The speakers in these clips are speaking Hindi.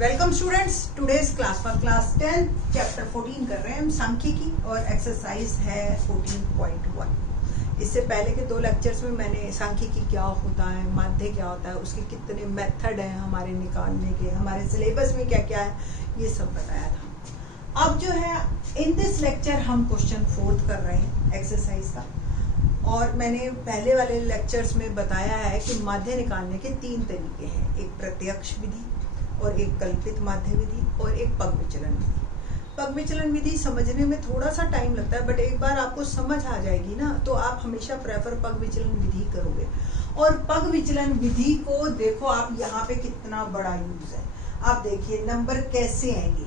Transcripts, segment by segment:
Welcome students, today's class for class 10 chapter 14 कर रहे हैं हम सांख्यिकी और एक्सरसाइज है 14.1। इससे पहले के 2 लेक्चर्स में मैंने सांख्यिकी क्या होता है, माध्य क्या होता है, उसके कितने मेथड हैं हमारे निकालने के, हमारे सिलेबस में क्या क्या है, ये सब बताया था। अब जो है इन दिस लेक्चर हम क्वेश्चन 4 कर रहे हैं एक्सरसाइज का। और मैंने पहले वाले लेक्चर्स में बताया है कि माध्य निकालने के 3 तरीके हैं, एक प्रत्यक्ष विधि और एक कल्पित माध्य विधि और एक पग विचलन विधि। पग विचलन विधि समझने में थोड़ा सा टाइम लगता है, बट एक बार आपको समझ आ जाएगी ना तो आप हमेशा प्रेफर पग विचलन विधि करोगे। और पग विचलन विधि को देखो आप यहाँ पे कितना बड़ा यूज है। आप देखिए नंबर कैसे आएंगे,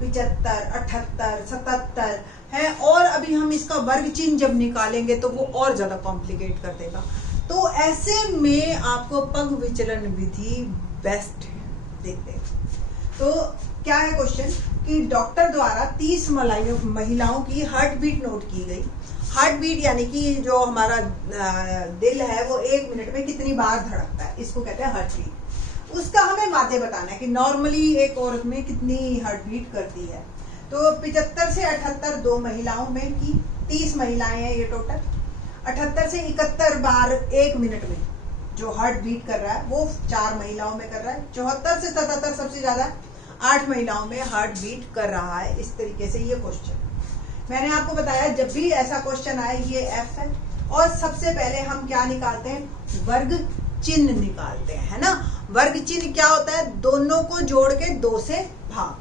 75, 78, 77 है। और अभी हम इसका वर्ग चिन्ह जब निकालेंगे तो वो और ज्यादा कॉम्प्लिकेट कर देगा। तो ऐसे में आपको पग विचलन विधि बेस्ट है। देखते हैं तो क्या है क्वेश्चन कि डॉक्टर द्वारा 30 महिलाओं की हार्ट बीट नोट की गई। हार्ट बीट यानी कि जो हमारा दिल है वो 1 मिनट में कितनी बार धड़कता है, इसको कहते हैं हार्ट बीट। उसका हमें माध्य बताना है कि नॉर्मली एक औरत में कितनी हार्ट बीट करती है। तो 75 से 78 2 महिलाओं में की, 30 महिलाएं हैं ये टोटल। 78 से 71 बार 1 मिनट में जो हार्ट बीट कर रहा है वो 4 महिलाओं में कर रहा है। 74 से 77 सबसे ज्यादा 8 महिलाओं में हार्ट बीट कर रहा है। इस तरीके से ये क्वेश्चन मैंने आपको बताया, जब भी ऐसा क्वेश्चन आए ये एफ है। और सबसे पहले हम क्या निकालते हैं, वर्ग चिन्ह निकालते हैं, है ना। वर्ग चिन्ह क्या होता है, दोनों को जोड़ के 2 से भाग।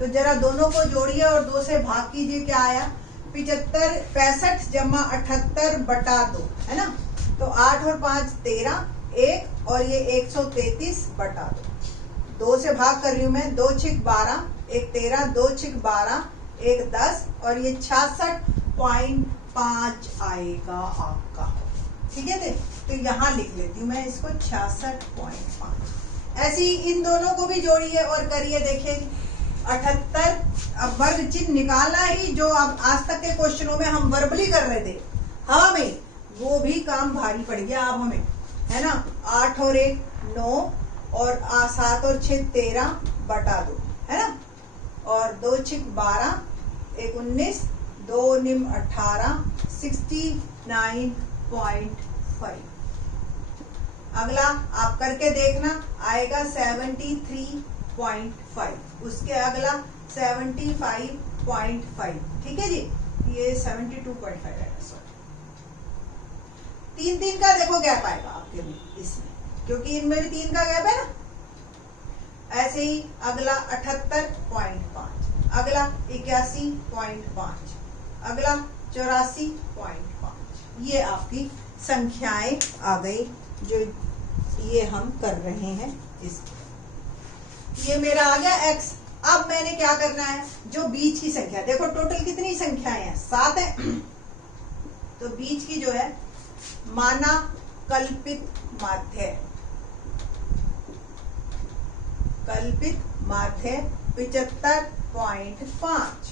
तो जरा दोनों को जोड़िए और 2 से भाग कीजिए, क्या आया 65 जमा 78 बटा 2, है ना। तो 8 और 5 13, 1 और ये 133 बटा 2 से भाग कर रही हूं मैं। 2 छिक 12, 1 13, 2 छिक 12, 1 10 और ये 66.5 आएगा आपका। ठीक है, तो यहाँ लिख लेती हूँ मैं इसको 66.5। ऐसे ही इन दोनों को भी जोड़िए और करिए। देखिए 78, अब वर्ग चिन्ह निकालना ही जो अब आज तक के क्वेश्चनों में हम वर्बली कर रहे थे, हमें वो भी काम भारी पड़ गया अब हमें, है ना। 8 और 1 9 और 7 और 6 13 बटा 2, है ना। और 2 छिक 12, 1 19, 2 निम 18, 69.5। अगला आप करके देखना, आएगा 73.5। उसके अगला 75.5। ठीक है जी, ये 72.5 है। 3 का देखो गैप आएगा आपके में इसमें, क्योंकि इनमें भी 3 का गैप है ना। ऐसे ही अगला 78.5, अगला 81.5, अगला 84.5। ये आपकी संख्याएं आ गई जो ये हम कर रहे हैं। इस ये मेरा आ गया x। अब मैंने क्या करना है, जो बीच की संख्या, देखो टोटल कितनी संख्याएं हैं, 7 है। तो बीच की जो है माना कल्पित माध्य, कल्पित माध्य 75.5।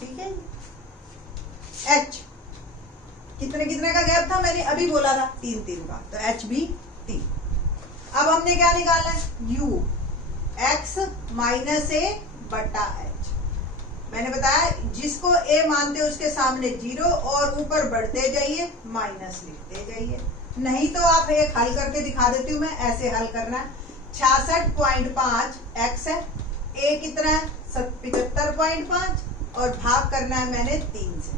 ठीक है। h कितने कितने का गैप था, मैंने अभी बोला था 3 का, तो h भी 3। अब हमने क्या निकालना है, u x माइनस a बटा h। मैंने बताया जिसको a मानते हो उसके सामने 0 और ऊपर बढ़ते जाइए, माइनस लिखते जाइए। नहीं तो आप एक हल करके दिखा देती हूँ मैं, ऐसे हल करना है। 66.5 x है, a कितना है 75.5 और भाग करना है मैंने 3 से।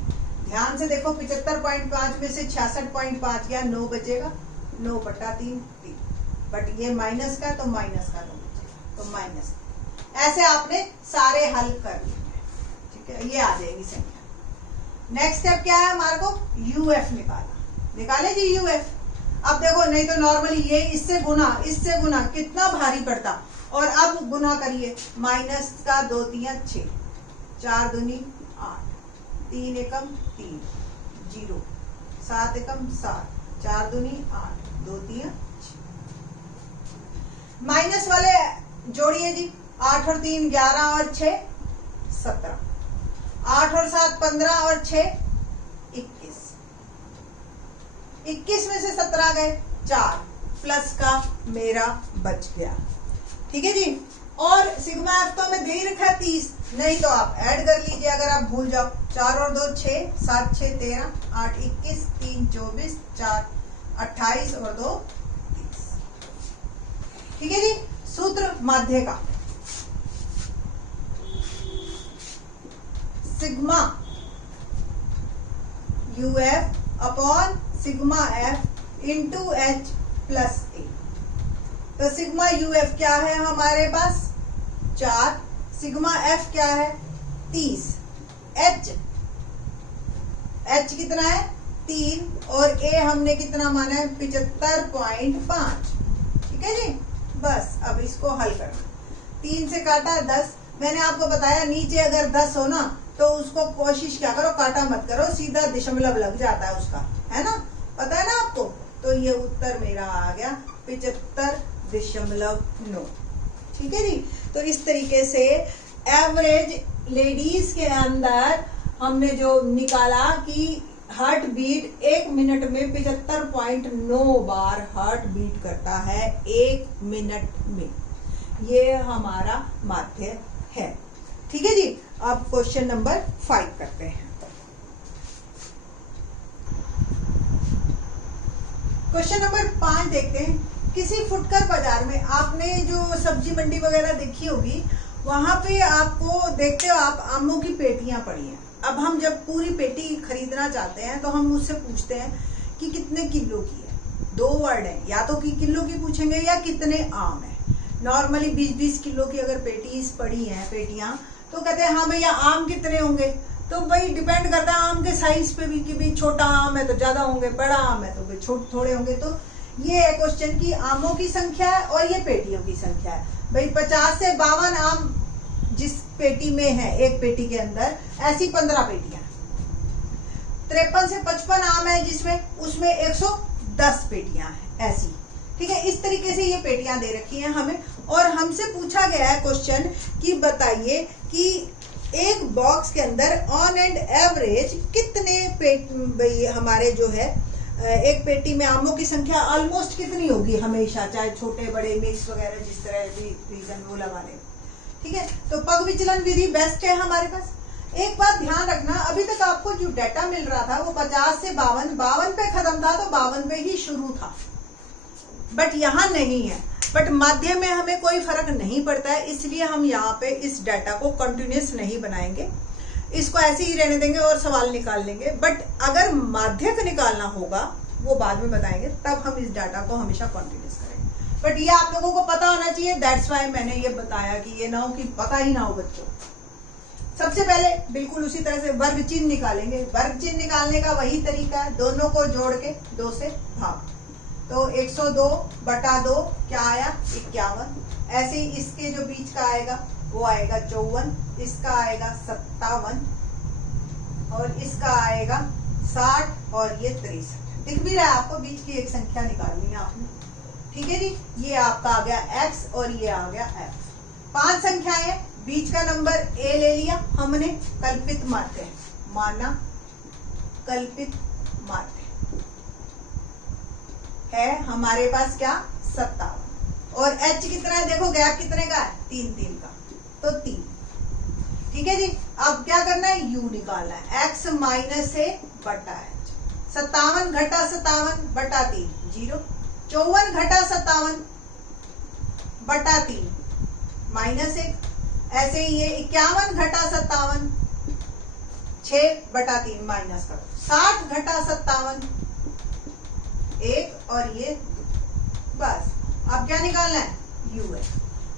ध्यान से देखो 75.5 में से 66.5 गया, 9 बचेगा, 9 बटा 3 3। बट ये माइनस का तो माइनस का 9 बचेगा, तो माइनस। ऐसे आपने सारे हल कर लिए। ये आ जाएगी संख्या। नेक्स्ट स्टेप क्या है हमारे को, यूएफ निकाले जी यूएफ। अब देखो नहीं तो नॉर्मली ये इससे गुना कितना भारी पड़ता। और अब गुना करिए, माइनस का 2 3 6, 4 दूनी 8, 3 एकम 3 0, 7 एकम 7, 4 दूनी 8, 2 3 6। माइनस वाले जोड़िए जी, 8 और 3 11 और 6 17, 8 और 7 15 और 6 21। 21 में से 17 गए, 4 प्लस का मेरा बच गया। ठीक है जी। और सिग्मा एफ तो हमें दे ही रखा है 30, नहीं तो आप ऐड कर लीजिए अगर आप भूल जाओ। 4 और 2 6, 7 6 13, 8 21, 3 24, 4 28 और 2 30। ठीक है जी। सूत्र माध्य का sigma U F upon sigma F into H plus A. तो सिग्मा यू एफ क्या है हमारे पास 4, सिग्मा एफ क्या है 30, एच कितना है 3 और ए हमने कितना माना है 75.5। ठीक है जी। बस अब इसको हल करना, 3 से काटा 10, मैंने आपको बताया नीचे अगर 10 हो ना तो उसको कोशिश क्या करो काटा मत करो, सीधा दशमलव लग जाता है उसका, है ना, पता है ना आपको। तो ये उत्तर मेरा आ गया 75.9। ठीक है जी। तो इस तरीके से एवरेज लेडीज के अंदर हमने जो निकाला कि हार्ट बीट 1 मिनट में 75.9 बार हार्ट बीट करता है 1 मिनट में। ये हमारा माध्य है। ठीक है जी। अब क्वेश्चन नंबर 5 करते हैं। क्वेश्चन नंबर 5 देखते हैं। किसी फुटकर बाजार में आपने जो सब्जी मंडी वगैरह देखी होगी, वहां पे आपको देखते हो आप आमों की पेटियां पड़ी हैं। अब हम जब पूरी पेटी खरीदना चाहते हैं तो हम उससे पूछते हैं कि कितने किलो की है। 2 वर्ड है, या तो कि किलो की पूछेंगे या कितने आम है। नॉर्मली 20-20 किलो की अगर पेटीज पड़ी हैं पेटियां, तो कहते हैं हाँ भैया आम कितने होंगे। तो भाई डिपेंड करता है आम के साइज पे भी, कि भाई छोटा आम है तो ज्यादा होंगे, बड़ा आम है तो भाई थोड़े होंगे। तो ये है क्वेश्चन की आमों की संख्या है और ये पेटियों की संख्या है। भाई 50 से 52 आम जिस पेटी में है, एक पेटी के अंदर ऐसी 15 पेटियां। 53 से 55 आम है जिसमें, उसमें 110 पेटियां हैं ऐसी। ठीक है, इस तरीके से ये पेटियां दे रखी हैं हमें। और हमसे पूछा गया है क्वेश्चन कि बताइए कि एक बॉक्स के अंदर ऑन एंड एवरेज कितने हमारे जो है एक पेटी में आमों की संख्या ऑलमोस्ट कितनी होगी हमेशा, चाहे छोटे बड़े मिक्स वगैरह जिस तरह भी रीजन वो लगा ले। ठीक है, तो पग विचलन विधि बेस्ट है हमारे पास। एक बात ध्यान रखना, अभी तक आपको जो डाटा मिल रहा था वो 50 से 52 पे खत्म था, तो 52 पे ही शुरू था, बट यहाँ नहीं है। बट माध्य में हमें कोई फर्क नहीं पड़ता है, इसलिए हम यहाँ पे इस डाटा को कंटिन्यूस नहीं बनाएंगे, इसको ऐसे ही रहने देंगे और सवाल निकाल लेंगे। बट अगर माध्यक निकालना होगा वो बाद में बताएंगे, तब हम इस डाटा को हमेशा कंटिन्यूस करेंगे। बट ये आप लोगों को पता होना चाहिए, दैट्स वाई मैंने ये बताया कि ये ना हो कि पता ही ना हो बच्चों। सबसे पहले बिल्कुल उसी तरह से वर्ग चिन्ह निकालेंगे। वर्ग चिन्ह निकालने का वही तरीका है, दोनों को जोड़ के 2 से भाग। तो 102 बटा 2 क्या आया 51। ऐसे ही इसके जो बीच का आएगा वो आएगा 54, इसका आएगा 57 और इसका आएगा 60 और ये 63। दिख भी रहा है आपको, बीच की एक संख्या निकालनी है आपने। ठीक है जी, ये आपका आ गया x और ये आ गया f। 5 संख्याएं, बीच का नंबर a ले लिया हमने, कल्पित माध्य माना, कल्पित माध्य है हमारे पास क्या 57। और h कितना है देखो, गैप कितने का है 3 का, तो 3। ठीक है जी, अब क्या करना है u निकालना है, x माइनस a बटा h। 57 घटा 57 बटा 3 0। 54 घटा 57 बटा 3 माइनस 1। ऐसे ही ये 51 घटा 57 6 बटा 3 माइनस करो। 60 घटा 57 1 और ये 2। बस अब क्या निकालना है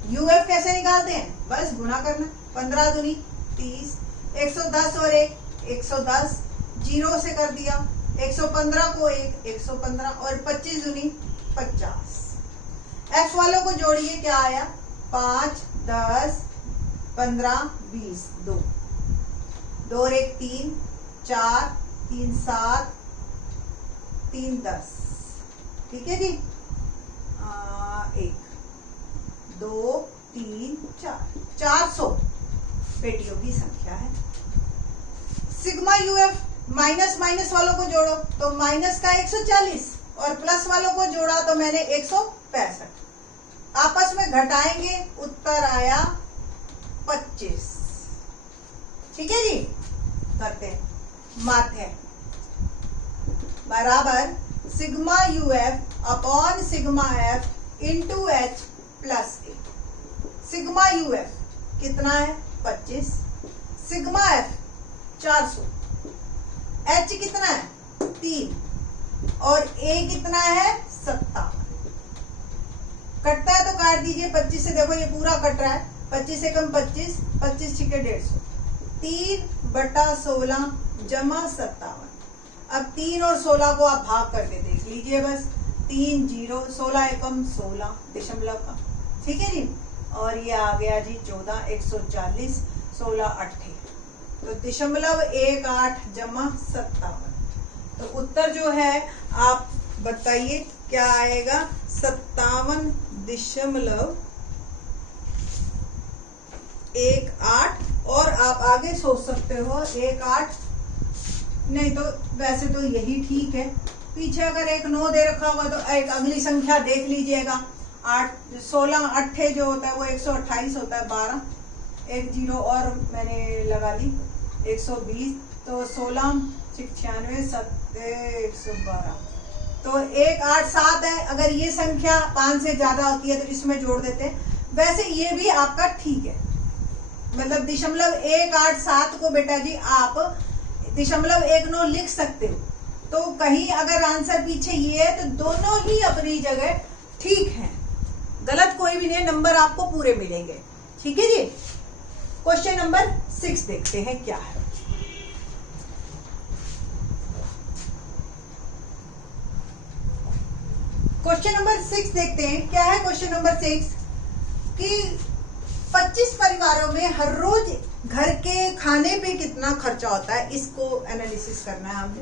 यूएफ कैसे निकालते हैं, बस गुणा करना। 15 दूनी 30, 110 और 1 110, 0 से कर दिया। 115 को 1 115 और 25 दूनी 50। एफ वालों को जोड़िए, क्या आया 5 10 15 20 2 2 और 1 3 4 3 7 3 10। ठीक है जी, 1 2 3 4 400 पेटियों की संख्या है। सिग्मा यूएफ माइनस माइनस वालों को जोड़ो तो माइनस का 140 और प्लस वालों को जोड़ा तो मैंने 165। आपस में में घटाएंगे, उत्तर आया 25। ठीक है जी, करते हैं माध्य बराबर sigma U F upon sigma F into H plus A. Sigma U F कितना है 25, सिग्मा एफ 400, एच कितना है 3 और ए कितना है 57। कटता है तो काट दीजिए 25 से, देखो ये पूरा कट रहा है, 25 से कम 25, 25 छिके 150, 3/16 जमा 57। अब 3 और 16 को आप भाग करके देख लीजिए, बस 3 0, 16 एकम 16 दशमलव का। ठीक है जी, और ये आ गया जी 14, 140, 16 8, तो 0.18 जमा 57। तो उत्तर जो है आप बताइए क्या आएगा, 57.18। और आप आगे सोच सकते हो 18 नहीं तो वैसे तो यही ठीक है, पीछे अगर एक 9 दे रखा होगा तो एक अगली संख्या देख लीजिएगा। 8 16 8 जो होता है वो 128 होता है, 12 1 0 और मैंने लगा ली 120, तो 16 96 112, तो 1 8 7 है। अगर ये संख्या 5 से ज्यादा होती है तो इसमें जोड़ देते हैं। वैसे ये भी आपका ठीक है, मतलब 0.187 को बेटा जी आप 0.19 लिख सकते हो। तो कहीं अगर आंसर पीछे ये है तो दोनों ही अपनी जगह ठीक हैं, गलत कोई भी नहीं, नंबर आपको पूरे मिलेंगे। ठीक है जी, क्वेश्चन नंबर 6 देखते हैं क्या है। क्वेश्चन नंबर 6 देखते हैं क्या है। क्वेश्चन नंबर 6 कि 25 परिवारों में हर रोज घर के खाने पे कितना खर्चा होता है, इसको एनालिसिस करना है हमने।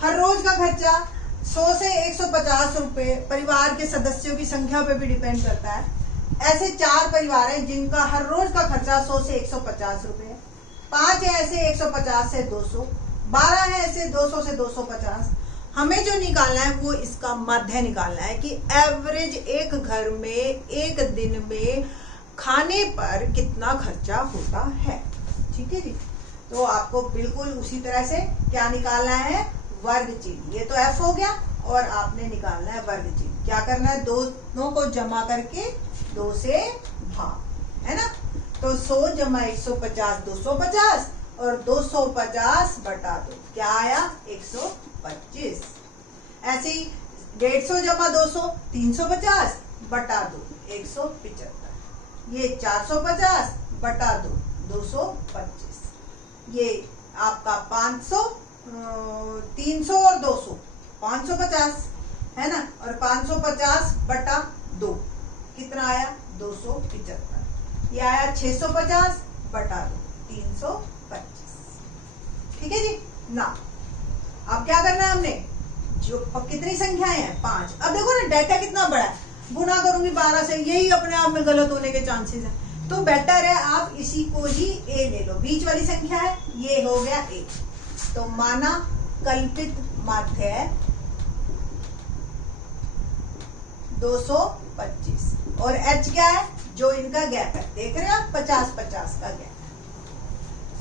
हर रोज का खर्चा 100 से 150 रुपए परिवार के सदस्यों की संख्या पे भी डिपेंड करता है। ऐसे 4 परिवार हैं जिनका हर रोज का खर्चा 100 से 150 रुपए है। 5 है ऐसे 150 से 200, 12 है ऐसे 200 से 250। हमें जो निकालना है वो इसका माध्य निकालना है कि एवरेज एक घर में एक दिन में खाने पर कितना खर्चा होता है। ठीक है जी, तो आपको बिल्कुल उसी तरह से क्या निकालना है, वर्ग चिन्ह। ये तो एफ हो गया और आपने निकालना है वर्ग चिन्ह। क्या करना है, दोनों को जमा करके 2 से भाग, है ना। तो 100 जमा 150 250 और 250 बटा 2 क्या आया 125। ऐसे ही 150 जमा 200 350 बटा 2 175। ये 450 बटा 2 225। ये आपका 500 300 और 200 550 है ना, और 550 बटा 2 कितना आया 275। ये आया 650 बटा 2 325। ठीक है जी ना। अब क्या करना है हमने, जो कितनी संख्याएं हैं 5। अब देखो ना डाटा कितना बड़ा है, गुना करूंगी 12 से, यही अपने आप में गलत होने के चांसेस हैं। तो बेटर है आप इसी को ही ए ले लो, बीच वाली संख्या है, ये हो गया ए। तो माना कल्पित माध्य 225 और एच क्या है, जो इनका गैप है, देख रहे हैं आप 50-50 का गैप है।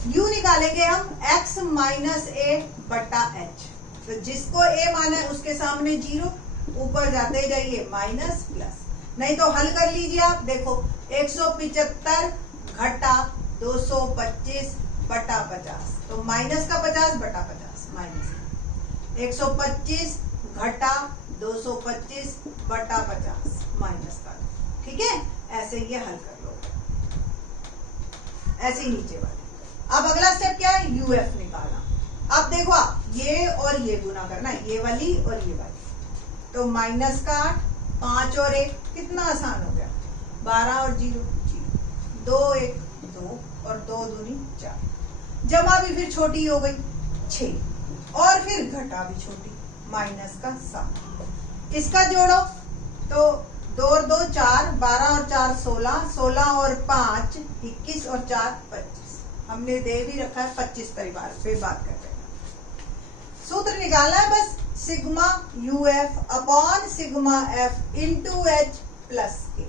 यू निकालेंगे हम x माइनस ए बटा एच। तो जिसको ए माना है उसके सामने 0, ऊपर जाते जाइए माइनस प्लस, नहीं तो हल कर लीजिए आप। देखो 175 घटा 225 बटा 50, तो माइनस का 50 बटा 50 माइनस 125 घटा 225 बटा 50 माइनस का। ठीक है, ऐसे ये हल कर लो, ऐसे ही नीचे वाले। अब अगला स्टेप क्या है, यूएफ निकालना। अब देखो आप ये और ये गुना करना है, ये वाली और ये वाली, तो माइनस का 8 5 और 1 कितना आसान हो गया, 12 और 0 0, 2 1 2 और 2 दूनी 4। जमा भी फिर छोटी हो गई 6 और फिर घटा भी छोटी माइनस का 7। इसका जोड़ो तो 2 और 2 4, 12 और 4 16, 16 और 5 21 और 4 25। हमने दे भी रखा है 25 परिवार पे बात कर रहे हैं। सूत्र निकालना है बस, sigma U F upon sigma F into H plus A.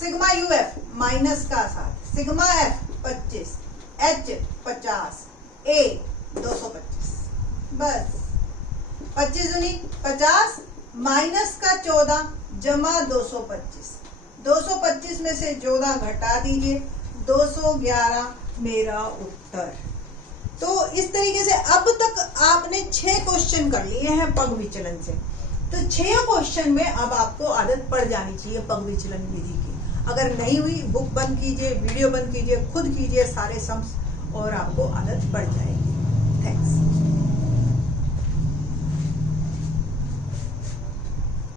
Sigma U F minus का 7, सिग्मा एफ 25, एच 50, ए 225। बस 25 दूनी 50 माइनस का 14 जमा 225, 225 में से 14 घटा दीजिए, 211 मेरा उत्तर। तो इस तरीके से अब तक आपने 6 क्वेश्चन कर लिए हैं पग विचलन से। तो 6 क्वेश्चन में अब आपको आदत पड़ जानी चाहिए पग विचलन विधि की। अगर नहीं हुई, बुक बंद कीजिए, वीडियो बंद कीजिए, खुद कीजिए सारे सम्स और आपको आदत पड़ जाएगी। थैंक्स।